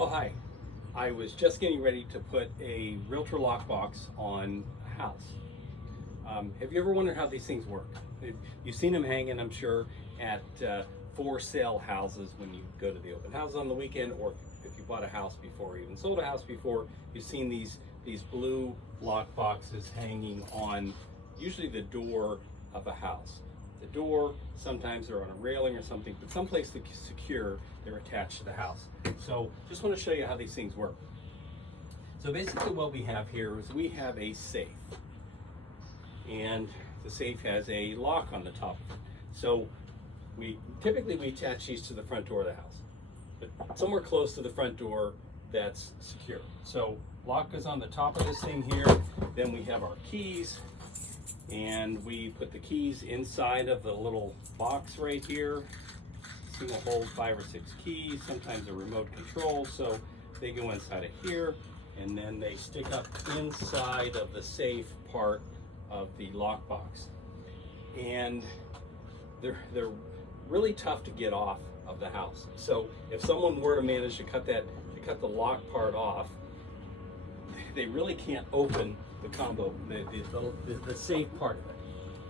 Oh, hi. I was just getting ready to put a realtor lockbox on a house. Have you ever wondered how these things work? You've seen them hanging, I'm sure, at for sale houses when you go to the open houses on the weekend, or if you bought a house before or even sold a house before, you've seen these blue lock boxes hanging on usually the door of a house. The door, sometimes they're on a railing or something, but someplace to secure, they're attached to the house. So just want to show you how these things work. So basically what we have here is we have a safe, and the safe has a lock on the top of it. So we attach these to the front door of the house, but somewhere close to the front door that's secure. So lock is on the top of this thing here. Then we have our keys, and we put the keys inside of the little box right here. This thing will hold 5 or 6 keys, sometimes a remote control, so they go inside of here, and then they stick up inside of the safe part of the lockbox. And they're really tough to get off of the house. So if someone were to manage to cut the lock part off, they really can't open the combo, the safe part of it.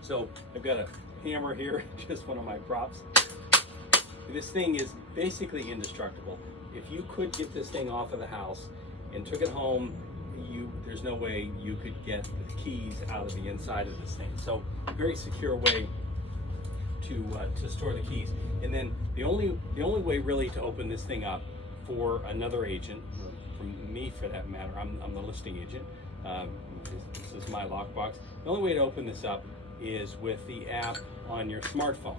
So I've got a hammer here, just one of my props. This thing is basically indestructible. If you could get this thing off of the house and took it home, there's no way you could get the keys out of the inside of this thing. So very secure way to store the keys. And then the only way really to open this thing up for another agent, from me for that matter, I'm the listing agent. This is my lockbox. The only way to open this up is with the app on your smartphone.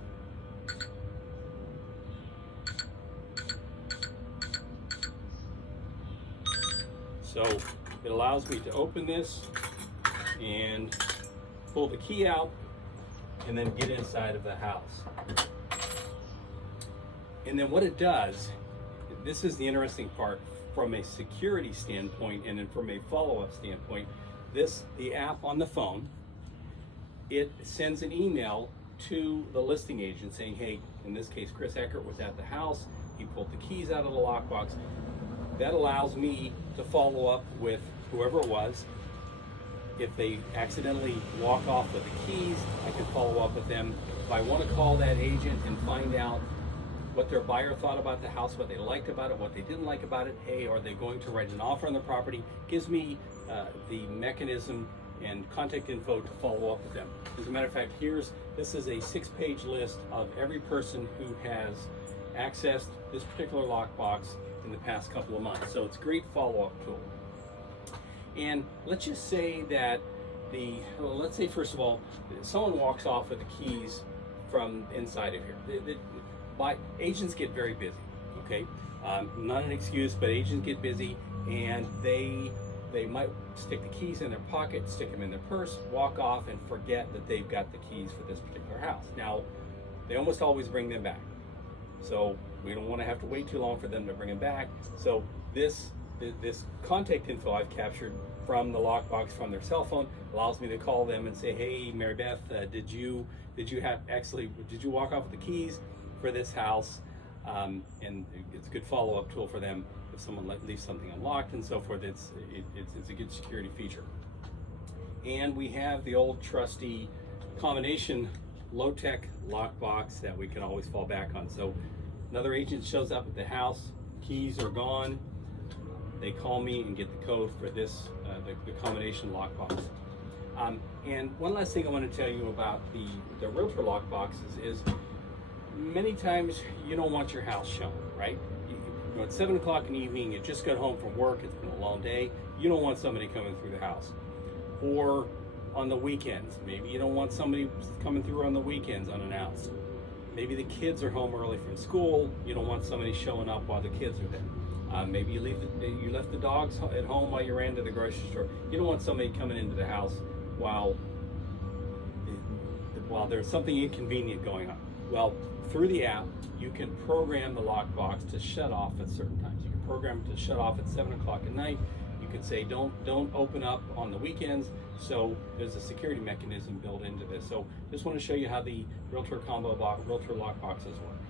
So it allows me to open this and pull the key out and then get inside of the house. And then what it does, this is the interesting part from a security standpoint, and then from a follow-up standpoint, the app on the phone, it sends an email to the listing agent saying, hey, in this case, Chris Eckert was at the house, he pulled the keys out of the lockbox. That allows me to follow up with whoever it was. If they accidentally walk off with the keys, I can follow up with them. If I want to call that agent and find out what their buyer thought about the house, what they liked about it, what they didn't like about it, hey, are they going to write an offer on the property, gives me the mechanism and contact info to follow up with them. As a matter of fact, this is a 6-page list of every person who has accessed this particular lockbox in the past couple of months. So it's a great follow-up tool. And let's just say that let's say first of all, someone walks off with the keys from inside of here. Agents get very busy, okay? Not an excuse, but agents get busy, and they might stick the keys in their pocket, stick them in their purse, walk off and forget that they've got the keys for this particular house. Now, they almost always bring them back. So we don't want to have to wait too long for them to bring them back. So this contact info I've captured from the lockbox from their cell phone allows me to call them and say, hey, Mary Beth, did you walk off with the keys for this house? And it's a good follow-up tool for them if someone leaves something unlocked and so forth. It's a good security feature. And we have the old trusty combination low-tech lockbox that we can always fall back on. So another agent shows up at the house, keys are gone, they call me and get the code for this, the combination lockbox. And one last thing I want to tell you about the realtor lockboxes is many times you don't want your house shown, right? It's 7 o'clock in the evening, you just got home from work, it's been a long day, you don't want somebody coming through the house. Or on the weekends, maybe you don't want somebody coming through on the weekends unannounced. Maybe the kids are home early from school, you don't want somebody showing up while the kids are there. Maybe you left the dogs at home while you ran to the grocery store. You don't want somebody coming into the house while there's something inconvenient going on. Well, through the app, you can program the lockbox to shut off at certain times. You can program it to shut off at 7 o'clock at night. You can say don't open up on the weekends. So there's a security mechanism built into this. So just want to show you how the realtor lockboxes work.